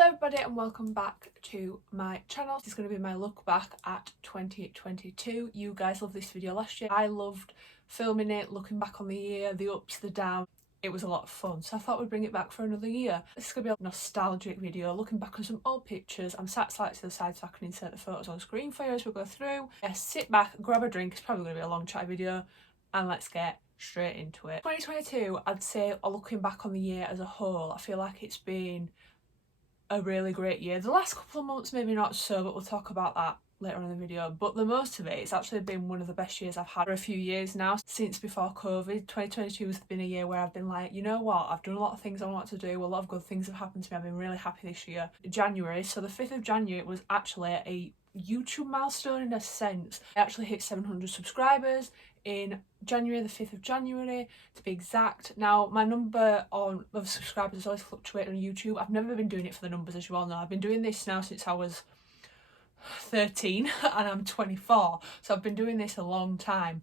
Hello everybody and welcome back to my channel. This is going to be my look back at 2022. You guys loved this video last year. I loved filming it, looking back on the year, the ups, the downs. It was a lot of fun, so I thought we'd bring it back for another year. This is going to be a nostalgic video, looking back on some old pictures. I'm sat slightly to the side so I can insert the photos on screen for you as we go through. Sit back, grab a drink. It's probably going to be a long chat video and let's get straight into it. 2022, I'd say, looking back on the year as a whole, I feel like it's been a really great year. The last couple of months maybe not so, but we'll talk about that later on in the video. But the most of it, it's actually been one of the best years I've had for a few years now, since before COVID. 2022 has been a year where I've been like, you know what, I've done a lot of things I want to do, a lot of good things have happened to me. I've been really happy this year. January, so the 5th of January was actually a YouTube milestone in a sense. I actually hit 700 subscribers in January, the 5th of January to be exact. Now my number of subscribers has always fluctuated on YouTube. I've never been doing it for the numbers, as you all know. I've been doing this now since I was 13 and I'm 24, so I've been doing this a long time.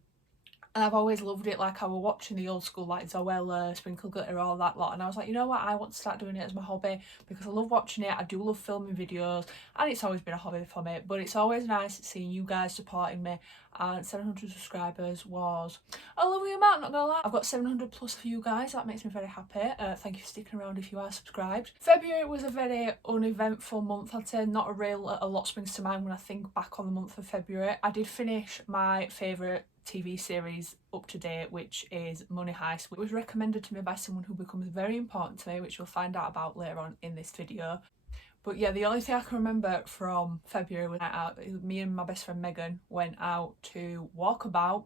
And I've always loved it. Like, I was watching the old school, like Zoella, Sprinkle Glitter, all that lot, and I was like, you know what, I want to start doing it as my hobby because I love watching it. I do love filming videos and it's always been a hobby for me, but it's always nice seeing you guys supporting me. And 700 subscribers was a lovely amount, not gonna lie. I've got 700 plus for you guys, that makes me very happy. Thank you for sticking around if you are subscribed. February was a very uneventful month, I'd say. Not a lot springs to mind when I think back on the month of February. I did finish my favourite TV series up to date, which is Money Heist. It was recommended to me by someone who becomes very important to me, which we'll find out about later on in this video. But yeah, the only thing I can remember from February was out. Me and my best friend Megan went out to walk about,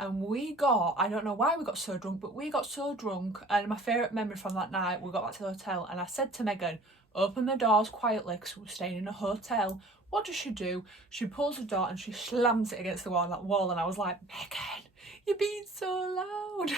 and I don't know why we got so drunk, but we got so drunk. And my favourite memory from that night, we got back to the hotel and I said to Megan, open the doors quietly because we're staying in a hotel. What does she do? She pulls the door and she slams it against the wall, and I was like, Megan, you're being so loud.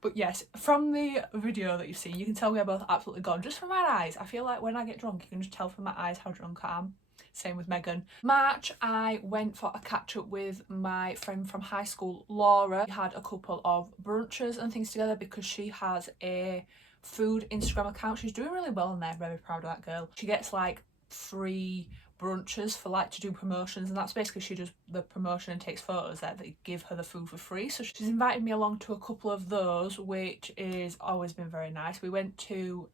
But yes, from the video that you've seen, you can tell we are both absolutely gone. Just from my eyes, I feel like when I get drunk, you can just tell from my eyes how drunk I am. Same with Megan. March, I went for a catch up with my friend from high school, Laura. We had a couple of brunches and things together because she has a food Instagram account. She's doing really well on there, very proud of that girl. She gets like free brunches for like to do promotions, and that's basically she does the promotion and takes photos there that give her the food for free. So she's invited me along to a couple of those, which is always been very nice. We went to,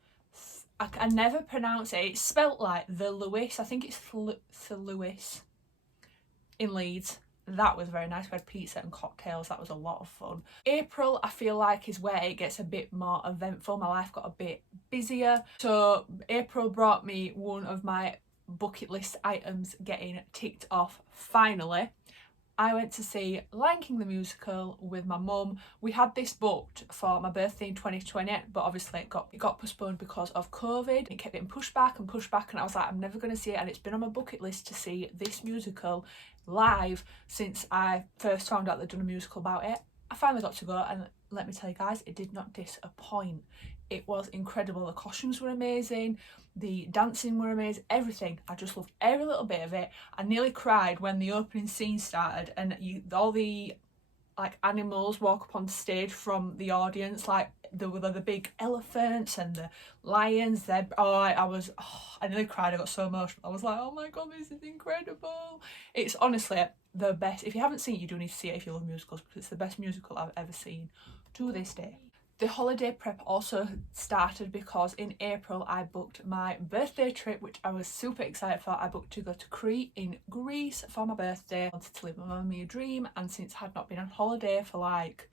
I never pronounce it, it's spelt like the Lewis, I think it's the Lewis in Leeds. That was very nice. We had pizza and cocktails. That was a lot of fun. April, I feel like, is where it gets a bit more eventful. My life got a bit busier, so April brought me one of my bucket list items getting ticked off finally. I went to see Lion King the musical with my mum. We had this booked for my birthday in 2020, but obviously it got postponed because of COVID. It kept getting pushed back, and I was like, I'm never going to see it, and it's been on my bucket list to see this musical live since I first found out they'd done a musical about it. I finally got to go, and let me tell you guys, it did not disappoint. It was incredible. The costumes were amazing, the dancing were amazing, everything. I just loved every little bit of it. I nearly cried when the opening scene started and all the like animals walk up on stage from the audience, like the big elephants and the lions. I nearly cried. I got so emotional. I was like, oh my god, this is incredible. It's honestly the best. If you haven't seen it, you do need to see it if you love musicals, because it's the best musical I've ever seen to this day. The holiday prep also started because in April I booked my birthday trip, which I was super excited for. I booked to go to Crete in Greece for my birthday. I wanted to live my mummy a dream, and since I had not been on holiday for like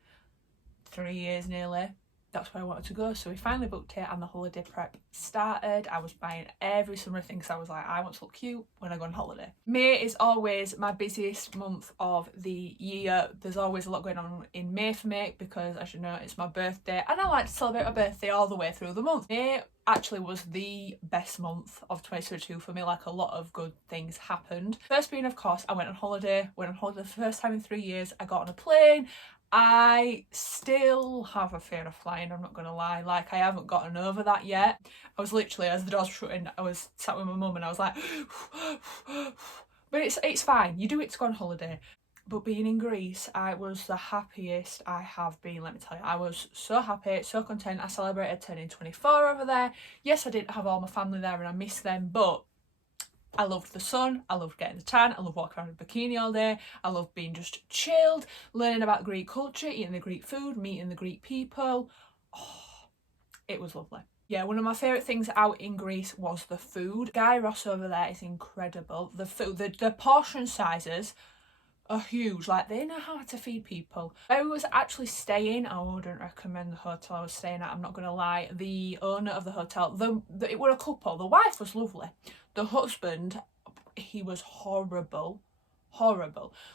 3 years nearly, that's where I wanted to go. So we finally booked it and the holiday prep started. I was buying every summer thing because I was like, I want to look cute when I go on holiday. May is always my busiest month of the year. There's always a lot going on in May for me because, as you know, it's my birthday and I like to celebrate my birthday all the way through the month. May actually was the best month of 2022 for me. Like, a lot of good things happened. First being, of course, I went on holiday the first time in 3 years. I got on a plane. I still have a fear of flying, I'm not gonna lie. Like, I haven't gotten over that yet. I was literally, as the doors were shutting, I was sat with my mum and I was like but it's fine. You do it to go on holiday. But being in Greece, I was the happiest I have been, let me tell you. I was so happy, so content. I celebrated turning 24 over there. Yes, I didn't have all my family there and I missed them, but I loved the sun, I loved getting the tan, I loved walking around in a bikini all day, I loved being just chilled, learning about Greek culture, eating the Greek food, meeting the Greek people. Oh, it was lovely. Yeah, one of my favourite things out in Greece was the food. Guy Ross over there is incredible. The food, the portion sizes are huge. Like, they know how to feed people. I was actually staying, I wouldn't recommend the hotel I was staying at, I'm not gonna lie. The owner of the hotel, it were a couple. The wife was lovely. The husband, he was horrible.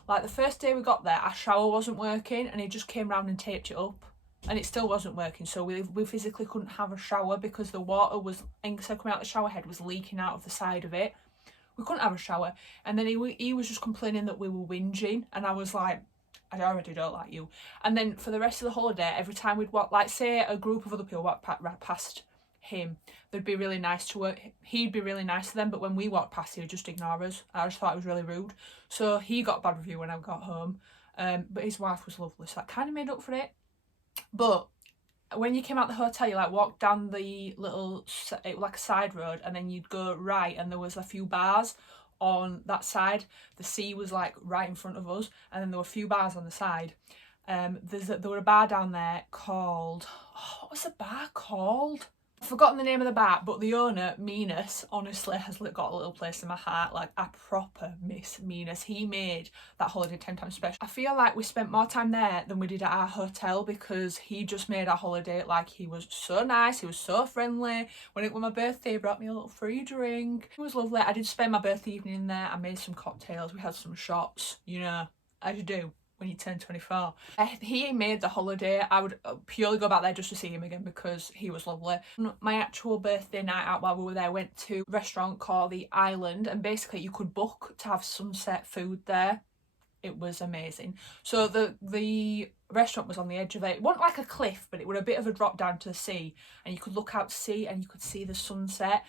Like, the first day we got there, our shower wasn't working and he just came round and taped it up and it still wasn't working, so we physically couldn't have a shower because the water was, instead of coming out the shower head, was leaking out of the side of it. We couldn't have a shower, and then he was just complaining that we were whinging, and I was like, I already don't like you. And then for the rest of the holiday, every time we'd walk, like say a group of other people walked past him, they'd be really nice to her. He'd be really nice to them, but when we walked past, he would just ignore us. I just thought it was really rude. So he got a bad review when I got home, but his wife was lovely, so that kind of made up for it. But when you came out the hotel, you like walked down the little, like a side road, and then you'd go right and there was a few bars on that side. The sea was like right in front of us, and then there were a few bars on the side. There were a bar down there called, oh, what was the bar called? I've forgotten the name of the bar, but the owner, Minas, honestly has got a little place in my heart. Like, I proper miss Minas. He made that holiday 10 times special. I feel like we spent more time there than we did at our hotel because he just made our holiday, like, he was so nice, he was so friendly. When it was my birthday, he brought me a little free drink. It was lovely. I did spend my birthday evening in there. I made some cocktails, we had some shots, you know, as you do when you turn 24. He made the holiday. I would purely go back there just to see him again because he was lovely. My actual birthday night out while we were there, went to a restaurant called The Island, and basically you could book to have sunset food there. It was amazing. So the restaurant was on the edge of it. It wasn't like a cliff, but it was a bit of a drop down to the sea, and you could look out to sea and you could see the sunset.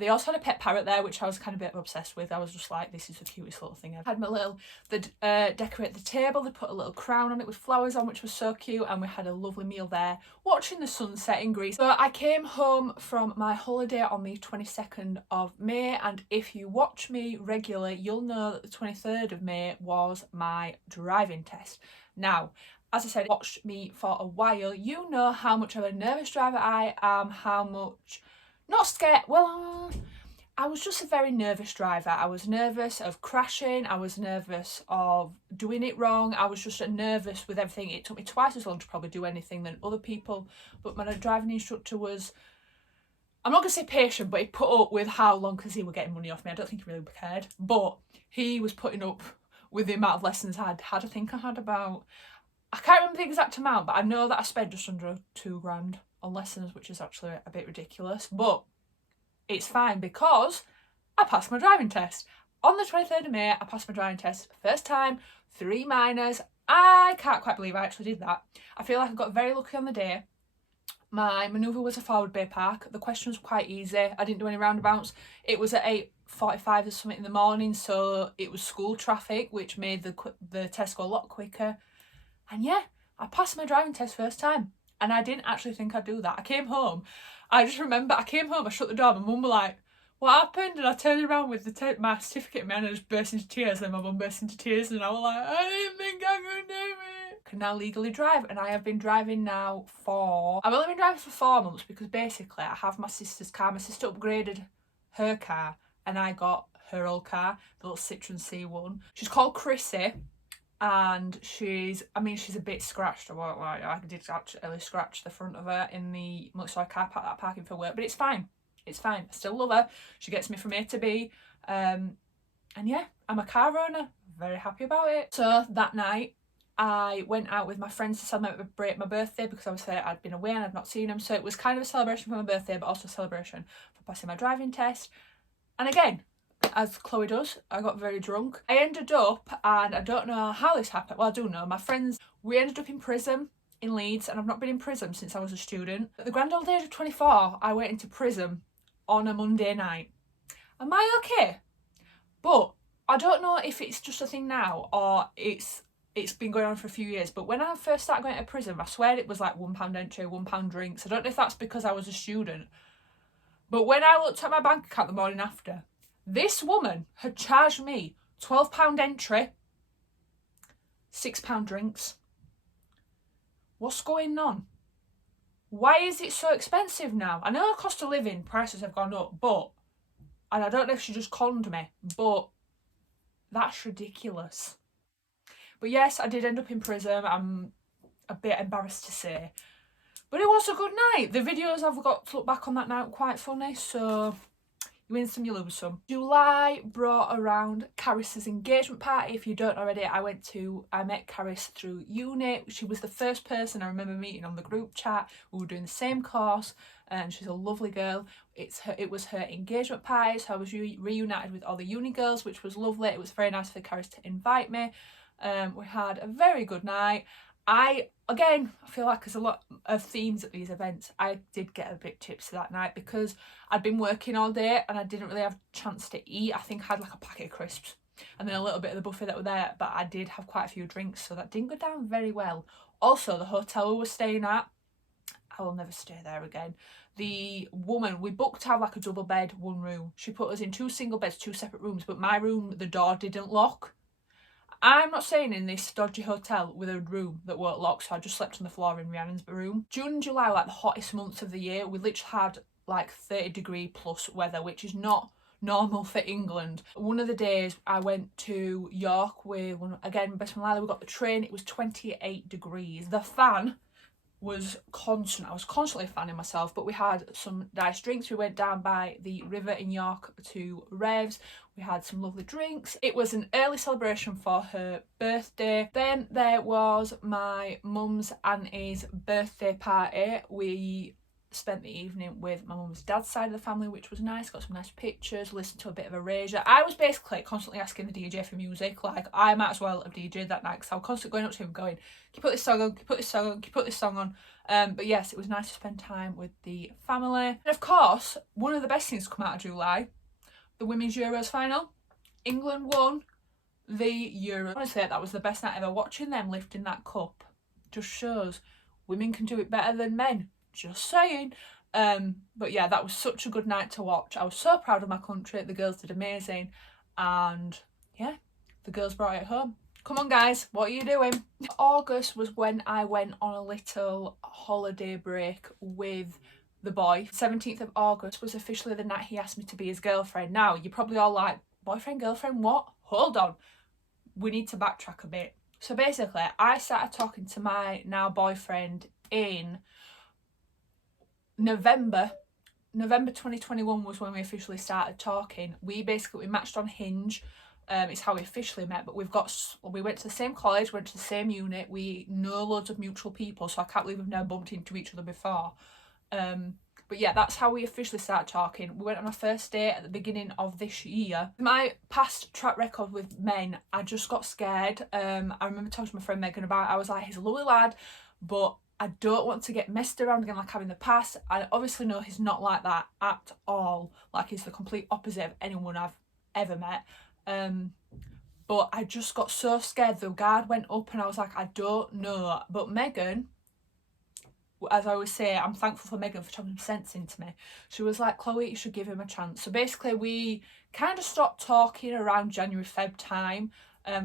They also had a pet parrot there, which I was kind of a bit obsessed with. I was just like, this is the cutest little thing ever. I had my little, they'd decorate the table, they put a little crown on it with flowers on, which was so cute, and we had a lovely meal there, watching the sunset in Greece. So I came home from my holiday on the 22nd of May, and if you watch me regularly, you'll know that the 23rd of May was my driving test. Now, as I said, watched me for a while, you know how much of a nervous driver I am, how much, not scared, well, I was just a very nervous driver. I was nervous of crashing, I was nervous of doing it wrong, I was just nervous with everything. It took me twice as long to probably do anything than other people, but my driving instructor was, I'm not going to say patient, but he put up with how long, because he was getting money off me. I don't think he really cared, but he was putting up with the amount of lessons I think I had about, I can't remember the exact amount, but I know that I spent just under £2,000 on lessons, which is actually a bit ridiculous, but it's fine because I passed my driving test. On the 23rd of May, I passed my driving test, first time, 3 minors. I can't quite believe I actually did that. I feel like I got very lucky on the day. My manoeuvre was a forward bay park. The questions were quite easy. I didn't do any roundabouts. It was at 8:45 or something in the morning, so it was school traffic, which made the test go a lot quicker. And yeah, I passed my driving test first time, and I didn't actually think I'd do that. I came home, I just remember I came home, I shut the door, my mum was like, what happened? And I turned around with my certificate in my hand and I just burst into tears, and my mum burst into tears, and I was like, I didn't think I could do it. I can now legally drive, and I have been driving now I've only been driving for 4 months because basically I have my sister's car. My sister upgraded her car and I got her old car, the little Citroen C1. She's called Chrissy, and she's a bit scratched. I won't lie, I did actually scratch the front of her in the multi-story car park that parking for work, but it's fine. It's fine. I still love her. She gets me from A to B. And yeah, I'm a car owner. Very happy about it. So that night, I went out with my friends to celebrate my birthday because obviously I'd been away and I'd not seen them. So it was kind of a celebration for my birthday, but also a celebration for passing my driving test. And again, as Chloe does, I got very drunk. I ended up, and I don't know how this happened, well I do know, my friends, we ended up in prison in Leeds, and I've not been in prison since I was a student. At the grand old age of 24, I went into prison on a Monday night. Am I okay? But I don't know if it's just a thing now or it's it's been going on for a few years, but when I first started going to prison, I swear it was like £1 entry, £1 drinks. I don't know if that's because I was a student, but when I looked at my bank account the morning after, this woman had charged me £12 entry, £6 drinks. What's going on? Why is it so expensive now? I know the cost of living prices have gone up, but, and I don't know if she just conned me, but that's ridiculous. But yes, I did end up in prison. I'm a bit embarrassed to say, but it was a good night. The videos I've got to look back on that night were quite funny, so you win some, you lose some. July brought around Caris's engagement party. If you don't already, I met Caris through uni. She was the first person I remember meeting on the group chat. We were doing the same course, and she's a lovely girl. It was her engagement party, so I was reunited with all the uni girls, which was lovely. It was very nice for Caris to invite me. We had a very good night. I feel like there's a lot of themes at these events. I did get a bit tipsy that night because I'd been working all day and I didn't really have a chance to eat. I think I had like a packet of crisps and then a little bit of the buffet that were there, but I did have quite a few drinks, so that didn't go down very well. Also, the hotel we were staying at, I will never stay there again. The woman, we booked to have like a double bed, one room. She put us in 2 single beds, 2 separate rooms, but my room, the door didn't lock. I'm not staying in this dodgy hotel with a room that won't lock, so I just slept on the floor in Rhiannon's room. June and July were like the hottest months of the year. We literally had like 30-degree plus weather, which is not normal for England. One of the days I went to York with, again, my best friend Lila, we got the train, it was 28 degrees. The fan was constant. I was constantly fanning myself, but we had some nice drinks. We went down by the river in York to Revs. We had some lovely drinks. It was an early celebration for her birthday. Then there was my mum's auntie's birthday party. We spent the evening with my mum's dad's side of the family, which was nice. Got some nice pictures, listened to a bit of Erasure. I was basically constantly asking the DJ for music. Like, I might as well have DJed that night because I was constantly going up to him going, can you put this song on, can you put this song on, can you put this song on? But yes, it was nice to spend time with the family. And of course, one of the best things to come out of July, the Women's Euros final. England won the Euro. Honestly, that was the best night ever. Watching them lifting that cup just shows women can do it better than men. Just saying. But yeah, that was such a good night to watch. I was so proud of my country. The girls did amazing, and yeah, the girls brought it home. Come on guys, what are you doing? August was when I went on a little holiday break with the boy. 17th of August was officially the night he asked me to be his girlfriend. Now, you're probably all like, boyfriend, girlfriend, what? Hold on, we need to backtrack a bit. So basically, I started talking to my now boyfriend in November 2021 was when we officially started talking. We matched on Hinge. It's how we officially met, but we went to the same college, went to the same unit. We know loads of mutual people, so I can't believe we've never bumped into each other before. But yeah, that's how we officially started talking. We went on our first date at the beginning of this year. My past track record with men, I just got scared. I remember talking to my friend Megan about it. I was like, he's a lovely lad, but I don't want to get messed around again like I have in the past. I obviously know he's not like that at all. Like, he's the complete opposite of anyone I've ever met. But I just got so scared. The guard went up and I was like, I don't know. But Megan, as I always say, I'm thankful for Megan for talking sense into me. She was like, Chloe, you should give him a chance. So basically we kind of stopped talking around January-Feb time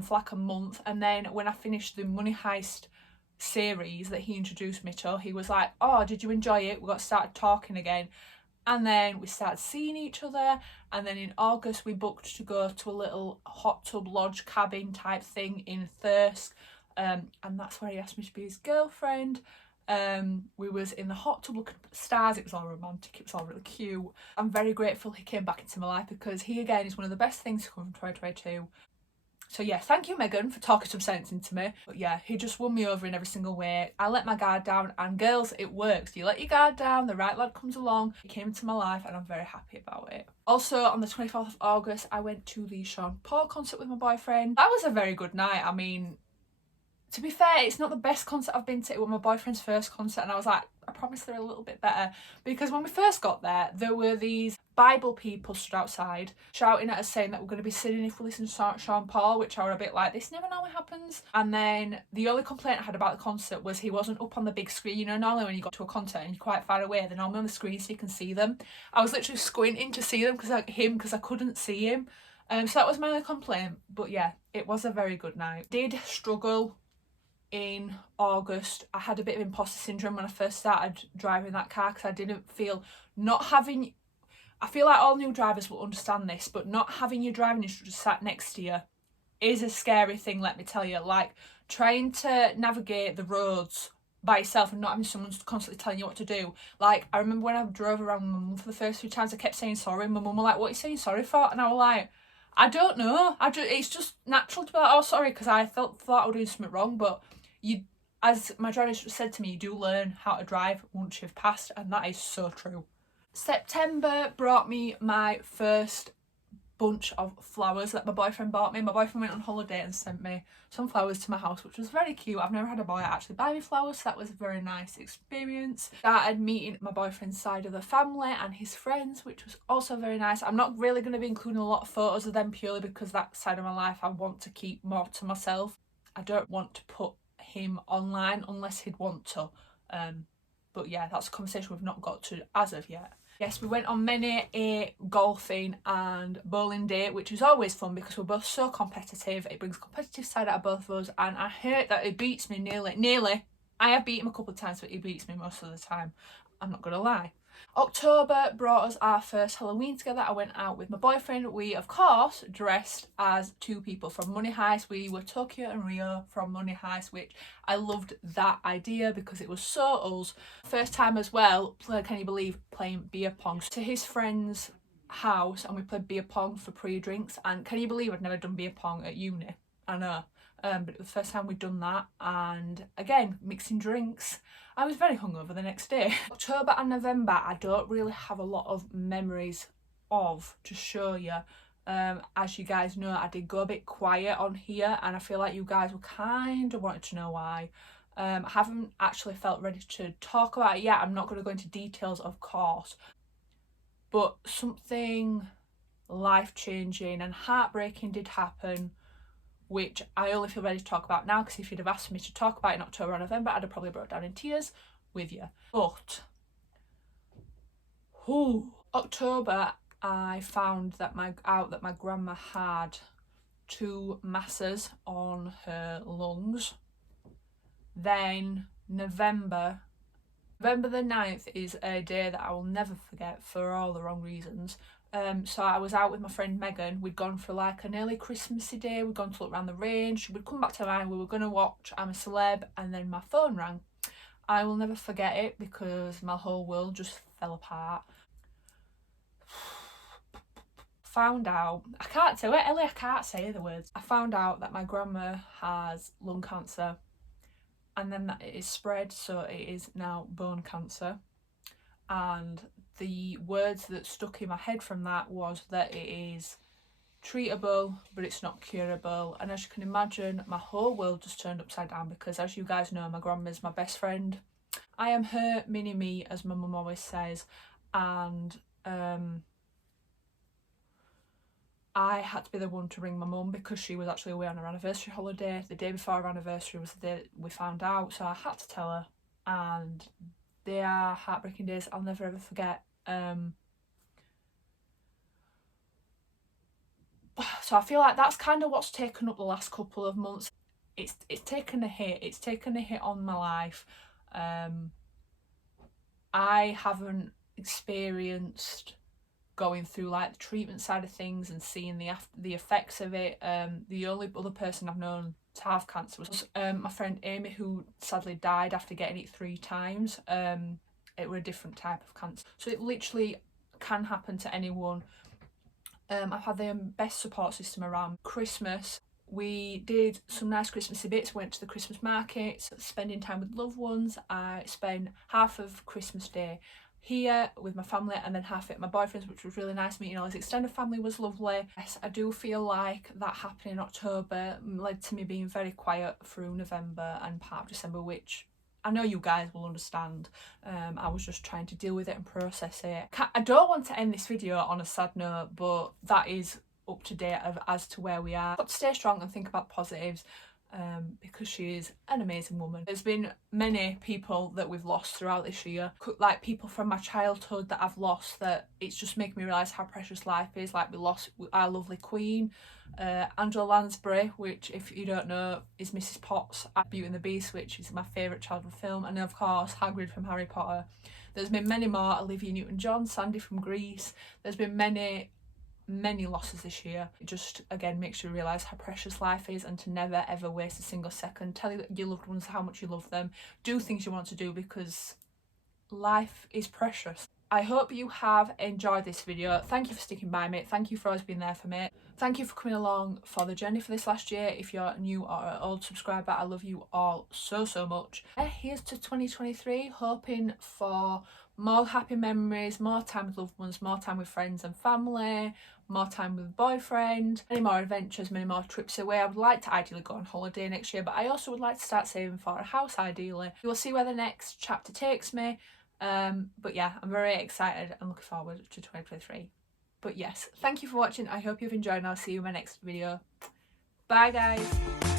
for like a month. And then when I finished the Money Heist series that he introduced me to, he was like, oh, did you enjoy it? We got started talking again, and then we started seeing each other. And then in August we booked to go to a little hot tub lodge cabin type thing in Thirsk, and that's where he asked me to be his girlfriend. We was in the hot tub looking at the stars. It was all romantic, it was all really cute. I'm very grateful he came back into my life because he again is one of the best things to come from 2022. So yeah, thank you Megan for talking some sense into me. But yeah, he just won me over in every single way. I let my guard down, and girls, it works. You let your guard down, the right lad comes along. He came into my life and I'm very happy about it. Also on the 24th of August, I went to the Sean Paul concert with my boyfriend. That was a very good night. I mean, to be fair, it's not the best concert I've been to. It was my boyfriend's first concert and I was like, I promise they're a little bit better, because when we first got there were these Bible people stood outside shouting at us saying that we're going to be sinning if we listen to Sean Paul, which I were a bit like, this never normally happens. And then the only complaint I had about the concert was he wasn't up on the big screen. You know, normally when you got to a concert and you're quite far away, they're normally on the screen so you can see them. I was literally squinting to see them because I couldn't see him. So that was my only complaint. But yeah, it was a very good night. Did struggle in August. I had a bit of imposter syndrome when I first started driving that car, because I didn't feel, not having, I feel like all new drivers will understand this, but not having your driving instructor sat next to you is a scary thing, let me tell you. Like, trying to navigate the roads by yourself and not having someone constantly telling you what to do. Like, I remember when I drove around with my mum for the first few times, I kept saying sorry, and my mum was like, what are you saying sorry for? And I was like, I don't know. It's just natural to be like, oh, sorry, because I thought I was doing something wrong. But you, as my driving instructor said to me, you do learn how to drive once you've passed, and that is so true. September brought me my first bunch of flowers that my boyfriend bought me. My boyfriend went on holiday and sent me some flowers to my house, which was very cute. I've never had a boy actually buy me flowers, so that was a very nice experience. Started meeting my boyfriend's side of the family and his friends, which was also very nice. I'm not really going to be including a lot of photos of them, purely because that side of my life I want to keep more to myself. I don't want to put him online unless he'd want to. But yeah, that's a conversation we've not got to as of yet. Yes, we went on many a golfing and bowling date, which is always fun because we're both so competitive. It brings competitive side out of both of us, and I hate that he beats me nearly. I have beaten him a couple of times, but he beats me most of the time. I'm not going to lie. October brought us our first Halloween together. I went out with my boyfriend. We, of course, dressed as two people from Money Heist. We were Tokyo and Rio from Money Heist, which I loved that idea because it was so us. First time as well, can you believe, playing beer pong to his friend's house, and we played beer pong for pre-drinks. And can you believe I'd never done beer pong at uni? I know. But it was the first time we'd done that, and again, mixing drinks. I was very hungover the next day. October and November, I don't really have a lot of memories of to show you. As you guys know, I did go a bit quiet on here, and I feel like you guys were kind of wanting to know why. I haven't actually felt ready to talk about it yet. I'm not going to go into details, of course, but something life-changing and heartbreaking did happen, which I only feel ready to talk about now, because if you'd have asked me to talk about it in October or November, I'd have probably broke down in tears with you. But October, I found that my grandma had 2 masses on her lungs. Then November the 9th is a day that I will never forget for all the wrong reasons. So I was out with my friend Megan. We'd gone for like an early Christmassy day. We'd gone to look around the range. We'd come back to mine. We were going to watch I'm a Celeb, and then my phone rang. I will never forget it because my whole world just fell apart. Found out, I can't do it, Ellie, I can't say the words. I found out that my grandma has lung cancer, and then that it is spread, so it is now bone cancer. And the words that stuck in my head from that was that it is treatable, but it's not curable. And as you can imagine, my whole world just turned upside down, because as you guys know, my grandma's my best friend. I am her mini-me, as my mum always says. And I had to be the one to ring my mum, because she was actually away on her anniversary holiday. The day before our anniversary was the day we found out, so I had to tell her. And they are heartbreaking days I'll never ever forget. So I feel like that's kind of what's taken up the last couple of months. It's taken a hit. It's taken a hit on my life. I haven't experienced going through like the treatment side of things and seeing the effects of it. The only other person I've known to have cancer was my friend Amy, who sadly died after getting it 3 times. It was a different type of cancer, so it literally can happen to anyone. I've had the best support system around. Christmas, we did some nice Christmassy bits. Went to the Christmas markets, spending time with loved ones. I spent half of Christmas Day here with my family, and then half at my boyfriend's, which was really nice. Meeting all his extended family was lovely. Yes, I do feel like that happening in October led to me being very quiet through November and part of December, which I know you guys will understand. I was just trying to deal with it and process it. I don't want to end this video on a sad note, but that is up to date as to where we are. Got to stay strong and think about the positives, because she is an amazing woman. There's been many people that we've lost throughout this year, like people from my childhood that I've lost, that it's just making me realise how precious life is. Like we lost our lovely queen, Angela Lansbury, which if you don't know is Mrs Potts at Beauty and the Beast, which is my favourite childhood film, and of course Hagrid from Harry Potter. There's been many more, Olivia Newton-John, Sandy from Greece. There's been many losses this year. It just again makes you realise how precious life is, and to never ever waste a single second. Tell your loved ones how much you love them. Do things you want to do, because life is precious. I hope you have enjoyed this video. Thank you for sticking by me. Thank you for always being there for me. Thank you for coming along for the journey for this last year. If you're new or an old subscriber, I love you all so much. Here's to 2023, hoping for more happy memories, more time with loved ones, more time with friends and family, more time with a boyfriend, many more adventures, many more trips away. I would like to ideally go on holiday next year, but I also would like to start saving for a house ideally. We'll see where the next chapter takes me. But yeah, I'm very excited and looking forward to 2023. But yes, thank you for watching. I hope you've enjoyed, and I'll see you in my next video. Bye guys.